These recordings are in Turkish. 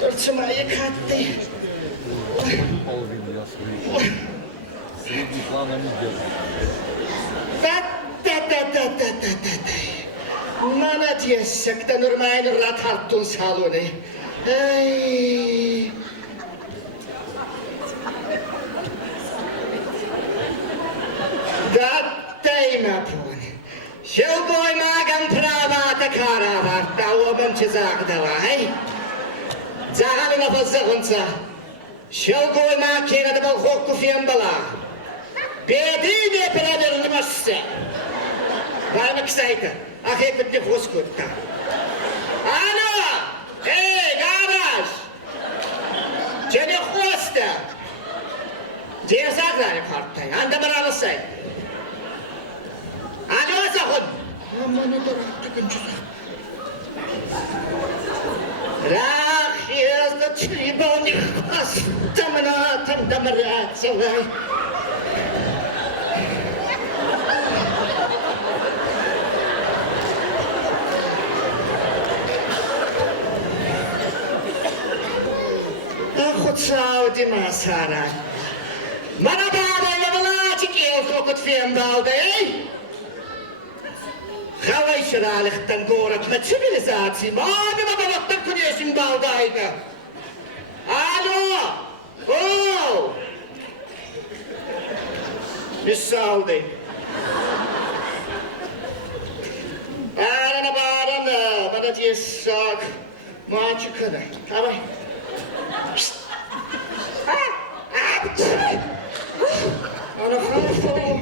Торчмає хати. Половину я свою. Средний план они держат. Молодец, когда нормально рад хартун салоны. Ай. Да тайма пон. Шел бой маган права такара варта обам чизак давай. Загали на фаззахунца. Шел бой макина да бахоку фембала. Бедине передернемассе. Вайма ксайта. Ахе кутте хоскутта. Alo! Hey, garaj! Jene hosta! Cezaglar partay. Anda baralısay. Alo zakon. Aman o da rahatlı güncüzü. Rah yazda çiboni khas. Tamına tam damarat savay. Saudi masara. Mana baba yabalacık evkokut fiyamdaldı, Havay şıralıktan goratma çivilizatsiya. Mami babalıktan kuneşin baldaydı. Alo! Oo! Misaldi. Arana barana, bana diyesak. Maçı kadar. Havay. Ana hafo.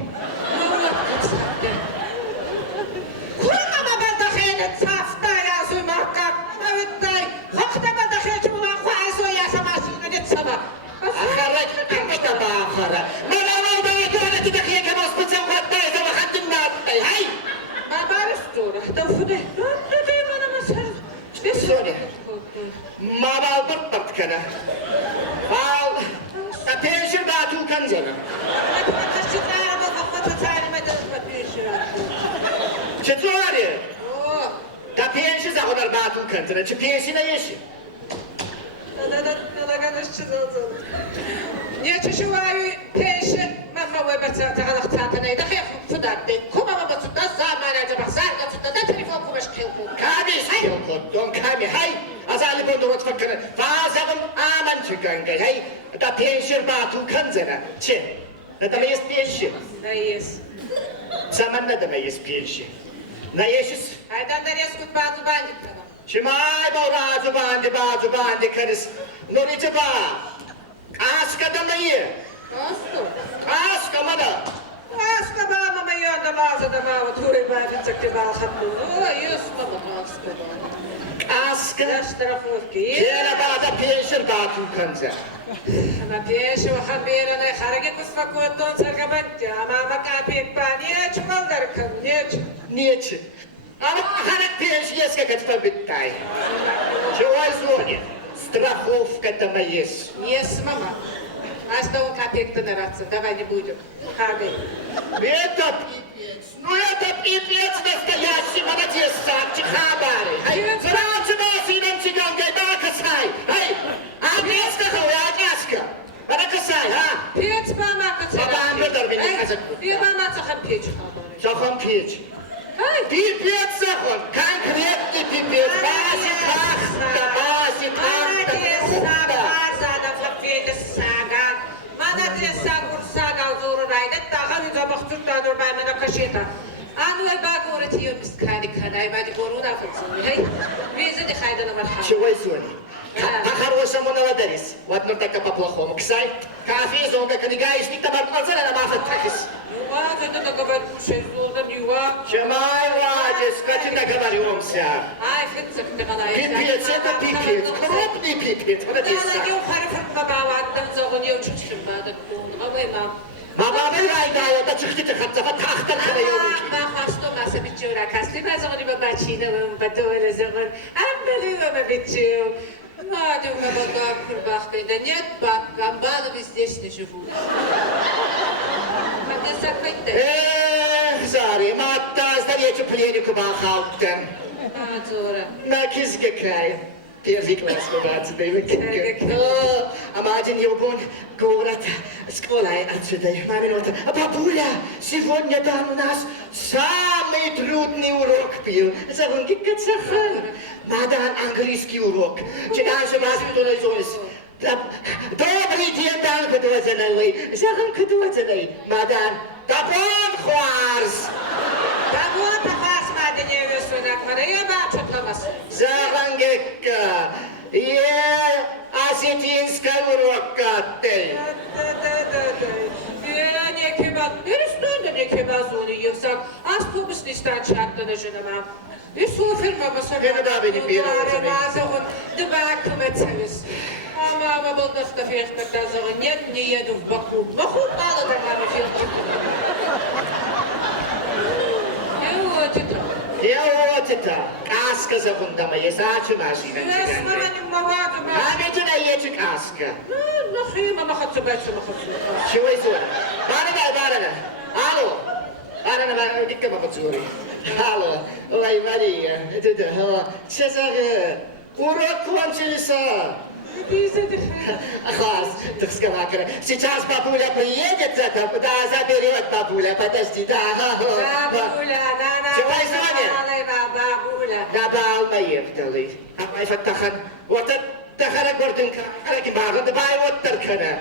Kurma baba daxelet safta ya sumakka. Avitay. Hakta baba daxelet buna khaiso ya samasina dit sabah. Akharat kakta ba akhara. Mana wada yakana tidakhiya kamas bitsa qatta ya ma haddin nattay. Hay. Baba restora. Tawfude. Tabii bana masal. Sorry. Ma balbart tatkana. Al. Ateşir batu kanzana. Çetuari. Ateşir zahodar batu kanzana. Çepeşi na yeşi. Nie czułaju pieszy, mama łebca ta nie da fudatte. Kuma mama cuda zamana da bazarga cuda da telefon kumaş kılku. Kabis kılku. Don kabi hay. Azali bunu utfakkana. Fazavım aman çıkanga. Hay. Ateşir batu kanzana. Çe. Ne demeyiz pieşi? Da jest. Zaman ne demeyiz pieşi? Ne yeşiz? Aydan da yaskut bazı bandit kana. Şimay borazu bandi karıs. Nurici ba. Aska da mayı. Nasıl? Aska mana. Aska ba mama yanda lazı da mama turi ba fitsekte ba khatlu. Yus mama aska ba. Aska. Yaş tarafı ki. Yere bağda peşir batu kanza. Ama pieši o habirane harage kusva kuaton sargabanti. Ama makapik ba niye çuvallar kan niye? Niçin? Ama harak peşi yeske katfa bittay. Чувай зоне. Страховка-то есть. Yes mama. А что он копейка нравится? Давай не будем. Хагай. Это пипец. Ну это пипец настоящий, молодец, Савчик, хабары. Ай, сразу нас и нам чиган гайда касай. Ай, а место хавай, аняшка. Она касай, а? Пец мама кацара. Babam da dur beni kazak. И мама цахам печ хабары. Захам пич. Ай. Пипец захам. Конкретный пипец. Бази хахта, бази хахта. Молодец, сага, фапеде сага. Молодец, сагур сага зурайда. Таган забахтур таdur баймана кашета. Ануй багоры тием искали канай, бади горуда фацу. Хей. Везде хайдана марха. Чего зоне? По-хорошему молодец. Вот ну так по-плохому. Ксай, кафе, зонга, книгаишник, табак, мазана, на мафа тахис. Юа, это договор кушай, золотом юа. Чемай, Вадис, как ты договоримся? Ай, фицек ты мала. Пипец, это пипец, крупный пипец. Молодец. Она не ухарифат бабава, аттан зогон еу чучхим бадак кун. Авай мам. Babamın rayda da çıktı hatzafa tahttan kana yolun ki. Ma hasto masa bichura kasli ma zogoni baba china baba dole zogon. Ambali baba bichu. Надя у меня богат курбахкой, да нет, баб, гамбалови здесь не живут. Как я закрыть-то? Зари, матта, сдавайте пленнику бахалтен. Zora. Na kizgekaj. Pierwszy klas popatrz, dajmy a Martin Jobun, город, школа отсюда, маминота. Бабуля, сегодня там у нас самый трудный урок был. Загонки кацахан. Мадан английский урок. Читаешь вас, кто называется. Добрый день, дан, кто заналый. Загон, кто заналый. Мадан, табон хварс. Табон хварс, мадан, я весу на кваре, я бачу Томас. Загангекка. Осетинская урокка ты. Да. Не кебаз, перестань не кебазуни, Евсак. Автобус не стать шаттана женама. И суфер мама Я да бени пирожные. Мама был на стафеш, нет, не еду в Баку. Баку мало там мама фильм. Вот это. Я вот это. Каска забундама, я сачу машина. Я с мама не могла. А ведь она едет каска. Ну, мама хочу бачу, мама хочу. Чего из этого? Барана. Алло. Барана, дикка мама цури. Алло. Ой, Мария. Что за урок кончился? Класс, так сказать. Сейчас бабуля приедет, да, заберет бабуля. Подожди, да. Бабуля, Чего из звонит? Бабуля. Набал поехали. А мой фаттахан. Вот это хара гордынка. Хара кимага, давай вот таркана.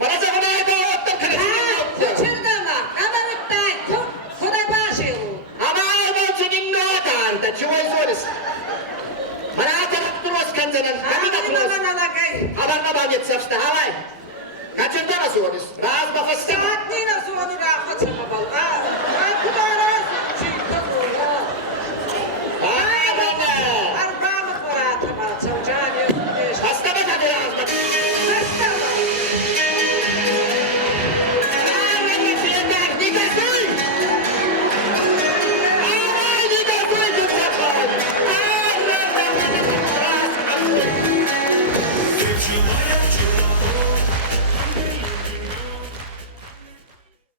Бana zamanaya da вот таркана. Kaçırdama, ama müttahit. Kura başı bu. Ama ben senin ne kadar da çuval zoruz. Bana atarıp durmaz kancanan. Kami da durmaz. Haber nabanyet safsta havay. Kaçırda nasıl zoruz? Raz bafasta. Saatliğine sonra da kaçırma bal. Ben kudara çıktım bu ya. Bana. Arbamı kuratama çocuğa diyorsun. Hasta mı tadı lazım? Hasta mı? If you wanna